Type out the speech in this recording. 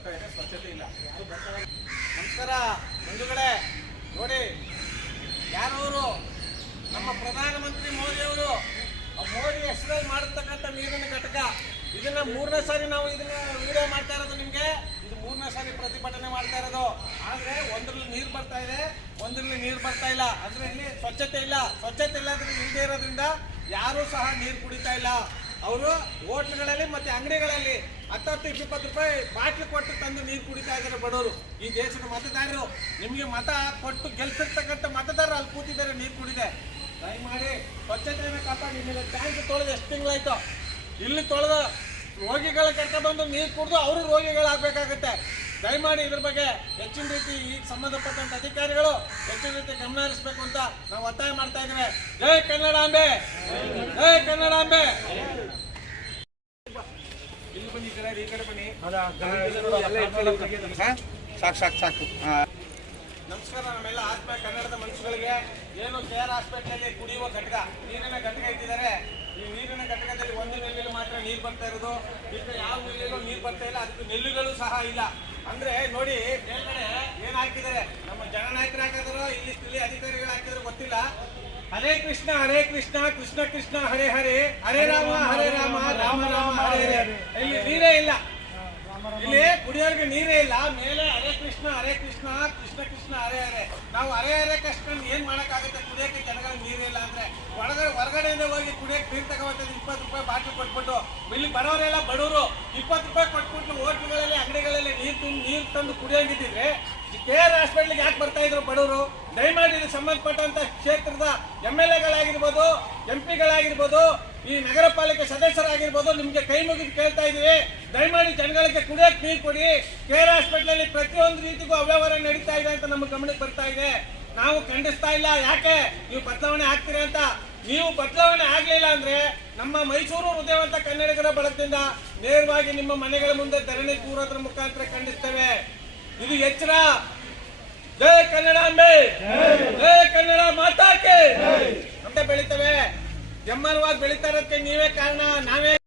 ಬರ್ತಾ ಇದೆ ಸ್ವಚ್ಛತೆ ಇಲ್ಲ ನಮಸ್ಕಾರ, ಬಂಧುಗಳೇ. ನೋಡಿ, ಯಾರವರು ನಮ್ಮ ಪ್ರಧಾನಮಂತ್ರಿ ಮೋದಿ ಅವರು ಮೋದಿ ಹೆಸರಲ್ಲಿ ಮಾಡತಕ್ಕಂಥ ನೀರಿನ ಘಟಕ, ಇದನ್ನ ಮೂರನೇ ಸಾರಿ ನಾವು ಇದನ್ನ ವಿಡಿಯೋ ಮಾಡ್ತಾ ಇರೋದು ನಿಮ್ಗೆ. ಇದು ಮೂರನೇ ಸಾರಿ ಪ್ರತಿಭಟನೆ ಮಾಡ್ತಾ ಇರೋದು. ಆದ್ರೆ ಒಂದ್ರಲ್ಲಿ ನೀರು ಬರ್ತಾ ಇದೆ, ಒಂದ್ರಲ್ಲಿ ನೀರು ಬರ್ತಾ ಇಲ್ಲ. ಅಂದ್ರೆ ಇಲ್ಲಿ ಸ್ವಚ್ಛತೆ ಇಲ್ಲ. ಸ್ವಚ್ಛತೆ ಇಲ್ಲದ್ರೆ ಇಲ್ಲದೆ ಇರೋದ್ರಿಂದ ಯಾರು ಸಹ ನೀರು ಕುಡಿತಾ ಇಲ್ಲ. ಅವರು ಹೋಟ್ಲ್ಗಳಲ್ಲಿ ಮತ್ತೆ ಅಂಗಡಿಗಳಲ್ಲಿ ಹತ್ತತ್ತು, ಇಪ್ಪತ್ತು ರೂಪಾಯಿ ಬಾಟ್ಲಿ ತಂದು ನೀರು ಕುಡಿತಾ ಇದ್ದಾರೆ ಬಡವರು. ಈ ದೇಶದ ಮತದಾರರು, ನಿಮಗೆ ಮತ ಕೊಟ್ಟು ಗೆಲ್ಸಿರ್ತಕ್ಕಂಥ ಮತದಾರರು ಅಲ್ಲಿ ಕೂತಿದ್ದಾರೆ, ನೀರು ಕುಡಿದೆ. ದಯಮಾಡಿ ಸ್ವಚ್ಛತೆಯನ್ನು ಕಾಪಾಡಿ. ನಿಮಗೆ ಟ್ಯಾಂಕ್ ತೊಳೆದು ಎಷ್ಟು ತಿಂಗಳಾಯ್ತು? ಇಲ್ಲಿ ತೊಳೆದು ರೋಗಿಗಳ ಬಂದು ನೀರು ಕುಡಿದು ಅವರು ರೋಗಿಗಳಾಗಬೇಕಾಗುತ್ತೆ. ದಯಮಾಡಿ ಇದ್ರ ಬಗ್ಗೆ ಹೆಚ್ಚಿನ ರೀತಿ ಈ ಸಂಬಂಧಪಟ್ಟಂತ ಅಧಿಕಾರಿಗಳು ಹೆಚ್ಚಿನ ರೀತಿ ಗಮನ ಹರಿಸಬೇಕು ಅಂತ ನಾವು ಒತ್ತಾಯ ಮಾಡ್ತಾ ಇದ್ದೇವೆ. ಜೈ ಕನ್ನಡಾಂಬೆ ಜೈ ಕನ್ನಡಾಂಬೆ ಇಲ್ಲಿ ಬನ್ನಿ ಈ ಕಡೆ ಈ ಕಡೆ ಬನ್ನಿ ಸಾಕು ಸಾಕು ಸಾಕು ನಮಸ್ಕಾರ ನಮ್ಮೆಲ್ಲ ಆತ್ಮ ಕನ್ನಡದ ಮನುಷ್ಯಗಳಿಗೆ ಏನು ಕೆ ಆರ್ ಹಾಸ್ಪಿಟಲ್ ಕುಡಿಯುವ ಘಟಕ, ನೀರಿನ ಘಟಕ ಇಟ್ಟಿದ್ದಾರೆ. ಈ ನೀರಿನ ಘಟಕದಲ್ಲಿ ಒಂದು ನೆಲ್ಲಿಲು ಮಾತ್ರ ನೀರು ಬರ್ತಾ ಇರೋದು. ಈಗ ಯಾವ ನೆಲ್ಲಿಲು ನೀರು ಬರ್ತಾ ಇಲ್ಲ, ಅದಕ್ಕೆ ನೆಲ್ಲುಗಳು ಸಹ ಇಲ್ಲ. ಅಂದ್ರೆ ನೋಡಿ, ಮೇಲ್ಗಡೆ ಏನ್ ಹಾಕಿದ್ದಾರೆ? ನಮ್ಮ ಜನನಾಯಕರು ಹಾಕಿದ್ರು ಇಲ್ಲಿ ಇಲ್ಲಿ ಗೊತ್ತಿಲ್ಲ ಹರೇ ಕೃಷ್ಣ ಹರೇ ಕೃಷ್ಣ ಕೃಷ್ಣ ಕೃಷ್ಣ ಹರೇ ಹರೇ. ಹರೇ ರಾಮ ಹರೇ ರಾಮ ರಾಮ ರಾಮ ಹರೇ ಹರೇ ಇಲ್ಲಿ ನೀರೇ ಇಲ್ಲ. ಇಲ್ಲಿ ಕುಡಿಯೋರಿಗೆ ನೀರೇ ಇಲ್ಲ. ಮೇಲೆ ಹರೇ ಕೃಷ್ಣ ಹರೇ ಕೃಷ್ಣ ಕೃಷ್ಣ ಕೃಷ್ಣ ಹರೇ ಹರೇ. ನಾವು ಹರೇ ಹರೇ ಕೃಷ್ಣ ಏನ್ ಮಾಡಕ್ಕಾಗುತ್ತೆ? ಕುಡಿಯೋಕೆ ಜನಗಳಿಗೆ ನೀರಿಲ್ಲ ಅಂದ್ರೆ. ಒಳಗಡೆ ಹೊರಗಡೆಯಿಂದ ಹೋಗಿ ಕುಡಿಯೋಕೆ ನೀರು ತಗೋಬೇಕು ಇಪ್ಪತ್ತು ರೂಪಾಯಿ ಬಾಟ್ಲು ಕೊಟ್ಬಿಟ್ಟು ಇಲ್ಲಿ ಬರೋರೆಲ್ಲ ಬಡವರು ಇಪ್ಪತ್ತು ರೂಪಾಯಿ ಅಂಗಡಿಗಳಲ್ಲಿ ನೀರು ತಂದು ಕುಡಿಯೋಂಗಿದ್ರೆ ಕೆ ಆರ್ ಹಾಸ್ಪಿಟ್ಲಿಗೆ ಯಾಕೆ ಬರ್ತಾ ಇದ್ರು ಬಡವರು? ದಯಮಾಡಿ ಇದಕ್ಕೆ ಸಂಬಂಧಪಟ್ಟಂತ ಕ್ಷೇತ್ರದ ಎಂ ಎಲ್ ಎಗಳಾಗಿರ್ಬೋದು ಎಂ ಪಿಗಳಾಗಿರ್ಬೋದು ಈ ನಗರ ಪಾಲಿಕೆ ಸದಸ್ಯರಾಗಿರ್ಬೋದು ನಿಮ್ಗೆ ಕೈ ಮುಗಿದು ಕೇಳ್ತಾ ಇದೀವಿ ದಯಮಾಡಿ ಜನಗಳಿಗೆ ಕುಡಿಯೋಕೆ ನೀರು ಕೊಡಿ. ಕೆ ಆರ್ ಹಾಸ್ಪಿಟಲ್ ಪ್ರತಿಯೊಂದು ರೀತಿಗೂ ಅವ್ಯವಹಾರ ನಡೀತಾ ಇದೆ ಅಂತ ನಮ್ಮ ಗಮನಕ್ಕೆ ಬರ್ತಾ ಇದೆ. ನಾವು ಖಂಡಿಸ್ತಾ ಇಲ್ಲ. ಯಾಕೆ? ನೀವು ಬದಲಾವಣೆ ಆಗ್ತೀರಿ ಅಂತ? ನೀವು ಬದಲಾವಣೆ ಆಗ್ಲಿಲ್ಲ ಅಂದ್ರೆ ನಮ್ಮ ಮೈಸೂರು ಹೃದಯವಂತ ಕನ್ನಡಿಗರ ಬಳಗದಿಂದ ನೇರವಾಗಿ ನಿಮ್ಮ ಮನೆಗಳ ಮುಂದೆ ಧರಣಿ ಕೂರೋದ್ರ ಮುಖಾಂತರ ಖಂಡಿಸ್ತೇವೆ. ಇದು ಎಚ್ಚರ. ಕನ್ನಡ ಕನ್ನಡಾಂಬೆ ಜಯ ಕನ್ನಡ ಮಾತಾಕೆ. ಅಂತ ಬೆಳಿತೇವೆ. ಜಮ್ಮನವಾಗಿ ಬೆಳಿತಾರಕ್ಕೆ ನೀವೇ ಕಾರಣ. ನಾವೇ